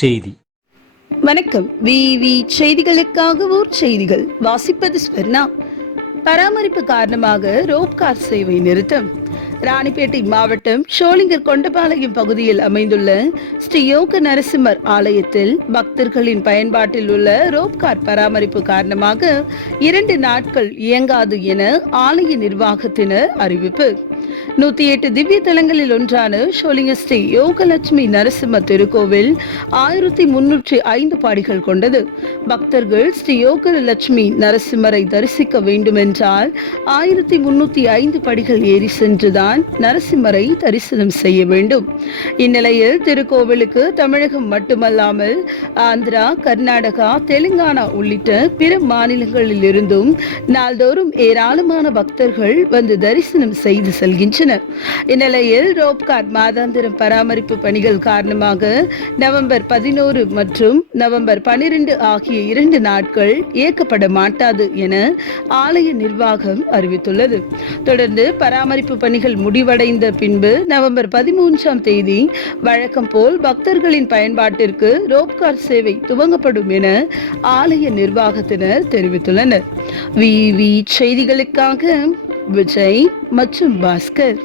செய்தி. வணக்கம். விவி செய்திகளுக்காக ஊர் செய்திகள் வாசிப்பது ஸ்வர்ணா. பராமரிப்பு காரணமாக ரோப் கார் சேவை நிறுத்தம். ராணிப்பேட்டை மாவட்டம் ஷோலிங்கர் கொண்டபாளையம் பகுதியில் அமைந்துள்ள ஸ்ரீ யோக நரசிம்மர் ஆலயத்தில் பக்தர்களின் பயன்பாட்டில் உள்ள ரோப் கார் பராமரிப்பு காரணமாக 2 நாட்கள் இயங்காது என ஆலய நிர்வாகத்தினர் அறிவிப்பு. 108 திவ்ய தலங்களில் ஒன்றான ஷோலிங்கர் ஸ்ரீ யோகலட்சுமி நரசிம்ம திருக்கோவில் 1305 படிகள் கொண்டது. பக்தர்கள் ஸ்ரீ யோகலட்சுமி நரசிம்மரை தரிசிக்க வேண்டுமென்றால் 1305 படிகள் ஏறி சென்றுதான் நரசிம்மரை தரிசனம் செய்ய வேண்டும். இந்நிலையில் திருக்கோவிலுக்கு தமிழகம் மட்டுமல்லாமல் ஆந்திரா, கர்நாடகா, தெலுங்கானா உள்ளிட்ட பிற மாநிலங்களில் இருந்தும் நாள்தோறும் ஏராளமான பக்தர்கள் வந்து தரிசனம் செய்து செல்கின்றனர். இந்நிலையில் ரோப்கார் மாதாந்திரம் பராமரிப்பு பணிகள் காரணமாக நவம்பர் 11 மற்றும் நவம்பர் 12 ஆகிய 2 நாட்கள் இயக்கப்பட மாட்டாது என ஆலய நிர்வாகம் அறிவித்துள்ளது. தொடர்ந்து பராமரிப்பு பணிகள் முடிவடைந்த பின்பு நவம்பர் 13ஆம் தேதி வழக்கம் போல் பக்தர்களின் பயன்பாட்டிற்கு ரோப்கார் சேவை துவங்கப்படும் என ஆலய நிர்வாகத்தினர் தெரிவித்துள்ளனர். விவி செய்திகளுக்காக விஜய் மற்றும் பாஸ்கர்.